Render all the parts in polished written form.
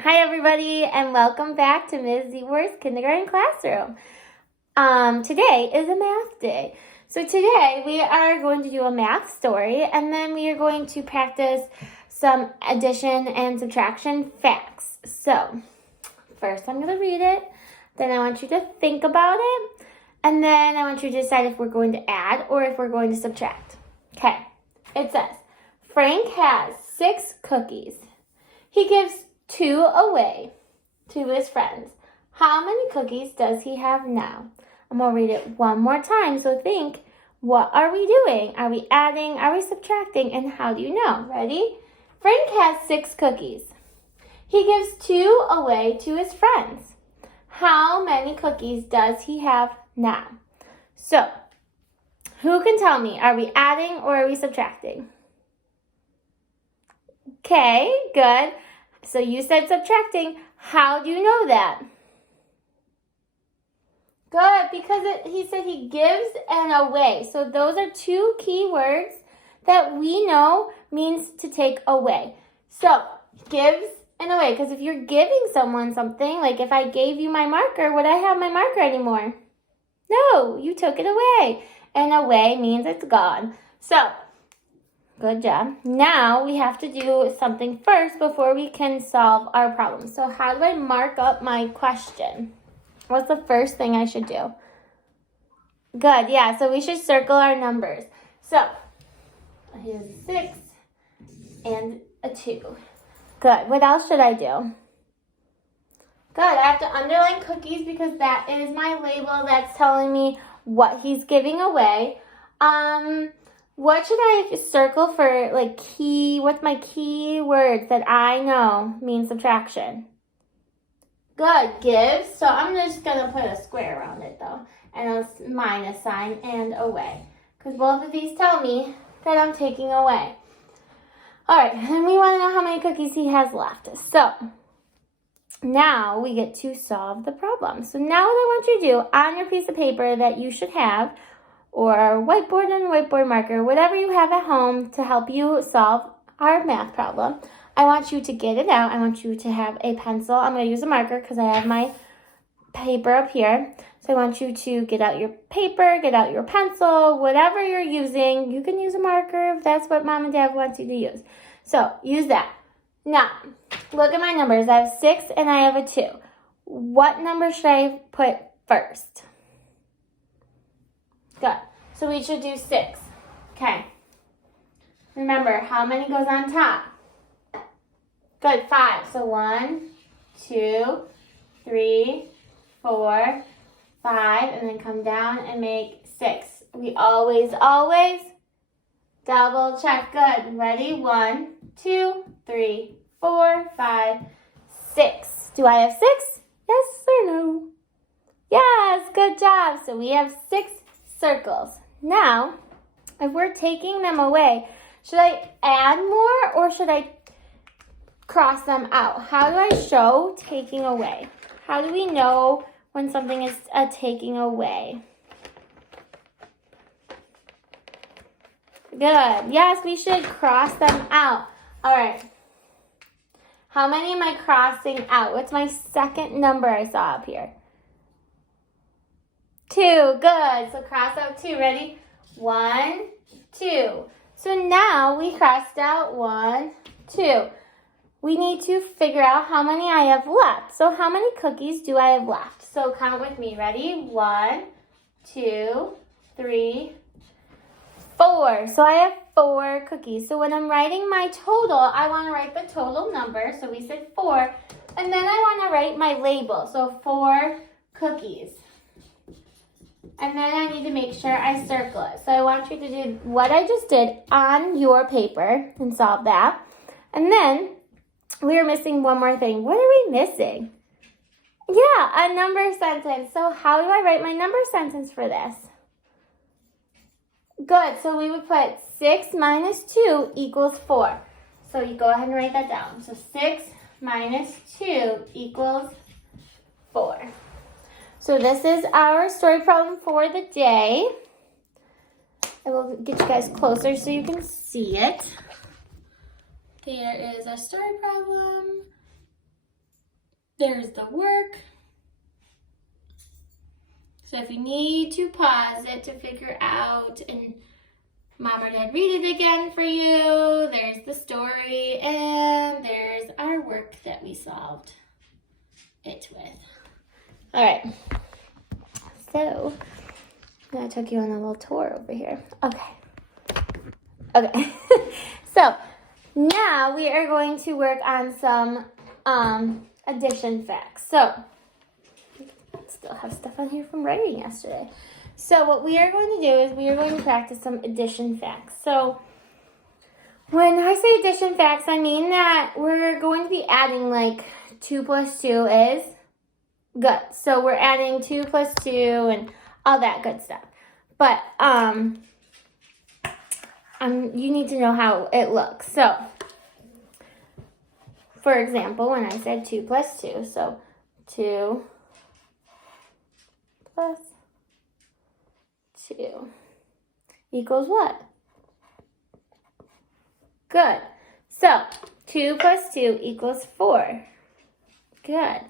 Hi, everybody, and welcome back to Ms. Zeworth's Kindergarten Classroom. Today is a math day. So today we are going to do a math story, and then we are going to practice some addition and subtraction facts. So first I'm going to read it, then I want you to think about it, and then I want you to decide if we're going to add or if we're going to subtract. Okay, it says, Frank has 6 cookies. He gives 2 away to his friends. How many cookies does he have now? I'm going to read it one more time. So think, what are we doing? Are we adding? Are we subtracting? And how do you know? Ready? Frank has 6 cookies. He gives 2 away to his friends. How many cookies does he have now? So, who can tell me? Are we adding or are we subtracting? Okay, good. So you said subtracting. How do you know that? Good, because he said he gives and away. So those are 2 key words that we know means to take away. So gives and away, because if you're giving someone something, like if I gave you my marker, would I have my marker anymore? No, you took it away. And away means it's gone. So good job. Now we have to do something first before we can solve our problem. So how do I mark up my question? What's the first thing I should do? Good, yeah, so we should circle our numbers. So here's a 6 and a 2. Good, what else should I do? Good, I have to underline cookies because that is my label that's telling me what he's giving away. What should I circle for, like, key? What's my key words that I know mean subtraction? Good, give. So I'm just going to put a square around it, though, and a minus sign and away, because both of these tell me that I'm taking away. All right, and we want to know how many cookies he has left. So now we get to solve the problem. So now what I want you to do on your piece of paper that you should have, or whiteboard and whiteboard marker, whatever you have at home to help you solve our math problem, I want you to get it out. I want you to have a pencil. I'm going to use a marker because I have my paper up here. So I want you to get out your paper, get out your pencil, whatever you're using. You can use a marker if that's what Mom and Dad wants you to use. So use that. Now, look at my numbers. I have 6 and I have a 2. What number should I put first? Good. So we should do 6. Okay. Remember, how many goes on top? Good, 5. So 1, 2, 3, 4, 5, and then come down and make 6. We always double check. Good. Ready? 1, 2, 3, 4, 5, 6. Do I have 6? Yes or no? Yes, good job. So we have 6 circles. Now, if we're taking them away, should I add more or should I cross them out? How do I show taking away? How do we know when something is a taking away? Good. Yes, we should cross them out. All right. How many am I crossing out? What's my second number I saw up here? 2. Good. So cross out 2. Ready? 1, 2. So now we crossed out 1, 2. We need to figure out how many I have left. So how many cookies do I have left? So count with me. Ready? 1, 2, 3, 4. So I have 4 cookies. So when I'm writing my total, I want to write the total number. So we said 4. And then I want to write my label. So 4 cookies. And then I need to make sure I circle it. So I want you to do what I just did on your paper and solve that. And then we are missing one more thing. What are we missing? Yeah, a number sentence. So how do I write my number sentence for this? Good. So we would put 6 minus 2 equals 4. So you go ahead and write that down. So 6 minus 2 equals 4. So this is our story problem for the day. I will get you guys closer so you can see it. There is a story problem. there's the work. So if you need to pause it to figure out and Mom or Dad read it again for you, there's the story, and there's our work that we solved it with. All right, so I'm gonna take you on a little tour over here. Okay. So now we are going to work on some addition facts. So still have stuff on here from writing yesterday. So what we are going to do is we are going to practice some addition facts. So when I say addition facts, I mean that we're going to be adding like 2 plus 2 is good. So we're adding 2 plus 2 and all that good stuff. But you need to know how it looks. So for example, when I said 2 plus 2, so 2 plus 2 equals what? Good. So 2 plus 2 equals 4. Good.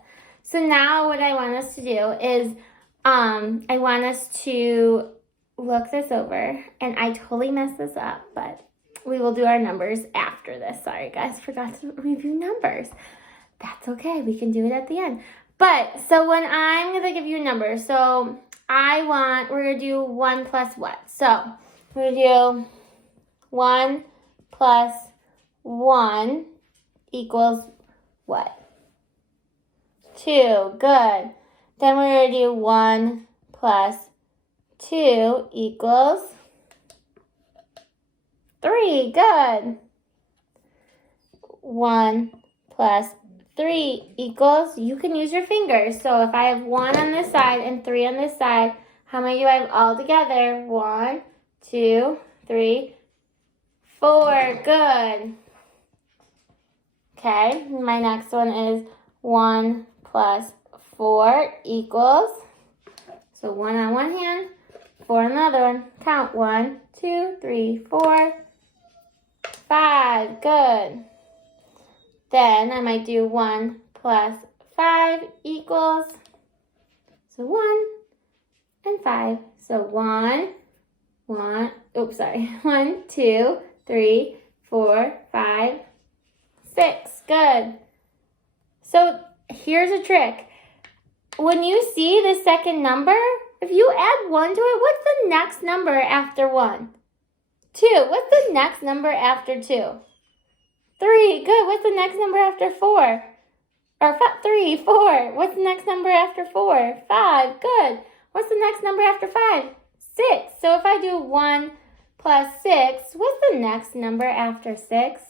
So now what I want us to do is I want us to look this over, and I totally messed this up, but we will do our numbers after this. Sorry guys, forgot to review numbers. That's okay, we can do it at the end. But, so when I'm going to give you a number, so we're going to do 1 plus what? So, we're going to do 1 plus 1 equals what? 2, good. Then we're going to do 1 plus 2 equals 3, good. 1 plus 3 equals, you can use your fingers. So if I have 1 on this side and 3 on this side, how many do I have all together? 1, 2, 3, 4, good. Okay, my next one is 1 plus 4 equals, so 1 on one hand, 4 on the other one. Count 1, 2, 3, 4, 5, good. Then I might do 1 plus 5 equals, so 1 and 5. So 1, 2, 3, 4, 5, 6. Good. So here's a trick. When you see the second number, if you add 1 to it, what's the next number after 1? 2. What's the next number after 2? 3. Good. What's the next number after 4? Or 3, 4. What's the next number after 4? 5. Good. What's the next number after 5? 6. So if I do 1 plus 6, what's the next number after 6?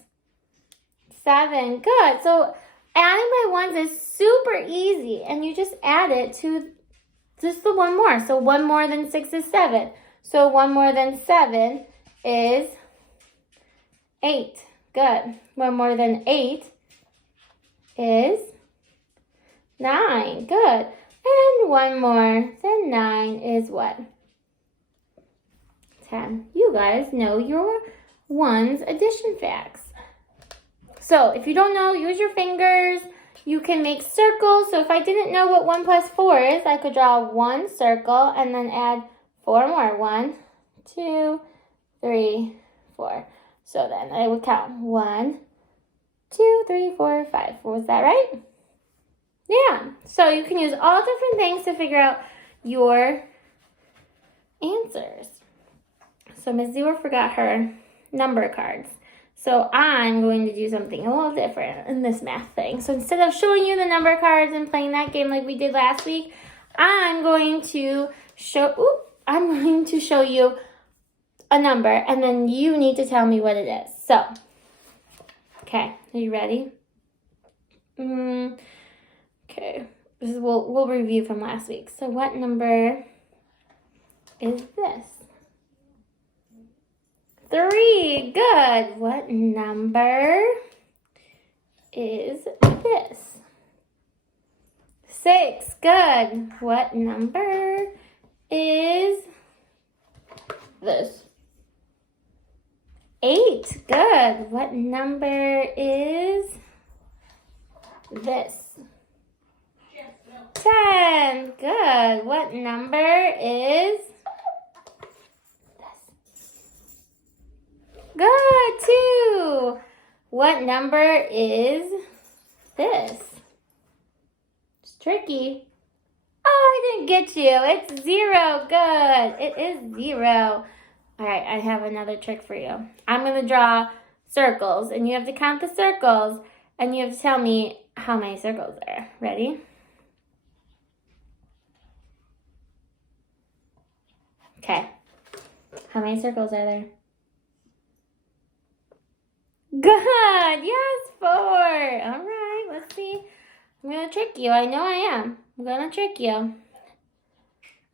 7. Good. So adding by ones is super easy, and you just add it to just the one more. So 1 more than 6 is 7. So 1 more than 7 is 8. Good. 1 more than 8 is 9. Good. And 1 more than 9 is what? 10. You guys know your ones addition facts. So if you don't know, use your fingers. You can make circles. So if I didn't know what 1 plus 4 is, I could draw 1 circle and then add 4 more. 1, 2, 3, 4. So then I would count 1, 2, 3, 4, 5. Was that right? Yeah. So you can use all different things to figure out your answers. So Ms. Zewar forgot her number cards. So I'm going to do something a little different in this math thing. So instead of showing you the number cards and playing that game like we did last week, I'm going to show you a number, and then you need to tell me what it is. So, okay, are you ready? Okay, we'll review from last week. So what number is this? 3, good. What number is this? 6, good. What number is this? 8, good. What number is this? 10. Good. What number is this? Good. 2. What number is this? It's tricky. Oh, I didn't get you. It's 0. Good. It is 0. All right, I have another trick for you. I'm going to draw circles, and you have to count the circles, and you have to tell me how many circles there are. Ready? Okay. How many circles are there? Good. Yes, 4. All right, let's see. I'm going to trick you. I know I am. I'm going to trick you.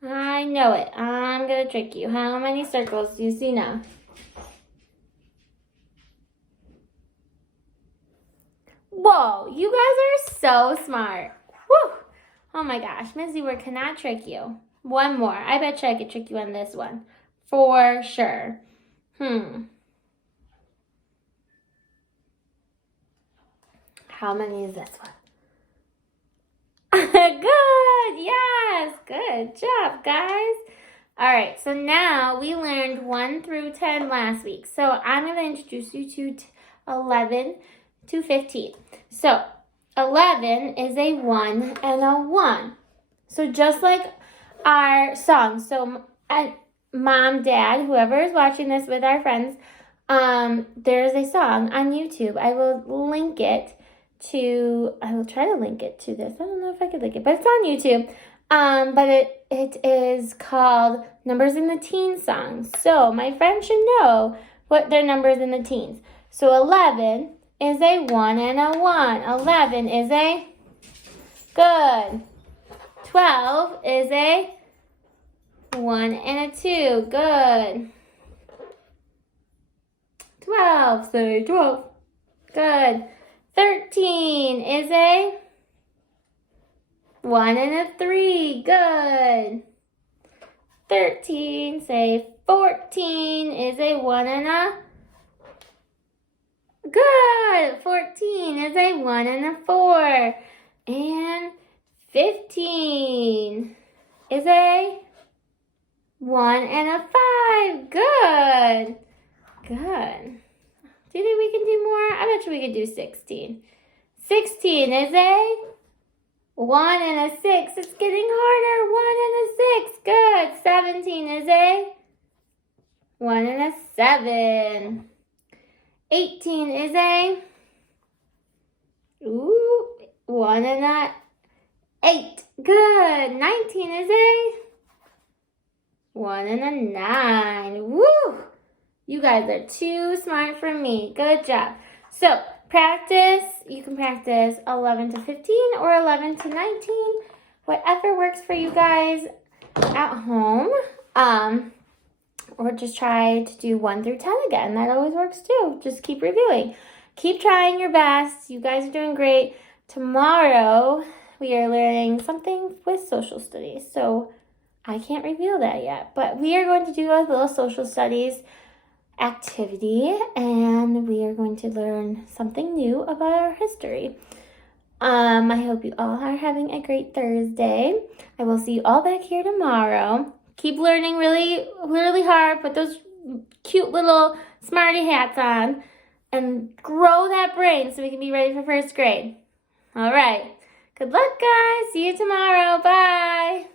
I know it. I'm going to trick you. How many circles do you see now? Whoa, you guys are so smart. Whew. Oh my gosh, Missy Word cannot trick you. One more. I bet you I could trick you on this one. For sure. How many is this one? Good. Yes. Good job, guys. All right. So now we learned 1 through 10 last week. So I'm going to introduce you to 11 to 15. So 11 is a 1 and a 1. So just like our song. So Mom, Dad, whoever is watching this with our friends, there's a song on YouTube. I will try to link it to this. I don't know if I could link it, but it's on YouTube. But it is called Numbers in the Teens song. So my friends should know what their numbers in the teens. So 11 is a 1 and a 1. 11 is a good. 12 is a 1 and a 2. Good. 12. Say 12. Good. 13 is a 1 and a 3. Good. 13. Say 14 is a 1 and a. Good. 14 is a 1 and a 4. And 15 is a 1 and a 5. Good. Good. Do you think we can do more? I bet you we could do 16. 16 is a 1 and a 6. It's getting harder. 1 and a 6. Good. 17 is a 1 and a 7. 18 is a 1 and a 8. Good. 19 is a 1 and a 9. Woo! You guys are too smart for me. Good job. So, practice. You can practice 11 to 15 or 11 to 19. Whatever works for you guys at home. Or just try to do 1 through 10 again. That always works too. Just keep reviewing. Keep trying your best. You guys are doing great. Tomorrow, we are learning something with social studies. So, I can't reveal that yet. But we are going to do a little social studies activity, and we are going to learn something new about our history. I hope you all are having a great Thursday. I will see you all back here tomorrow. Keep learning really, really hard. Put those cute little smarty hats on and grow that brain so we can be ready for first grade. All right. Good luck, guys. See you tomorrow. Bye.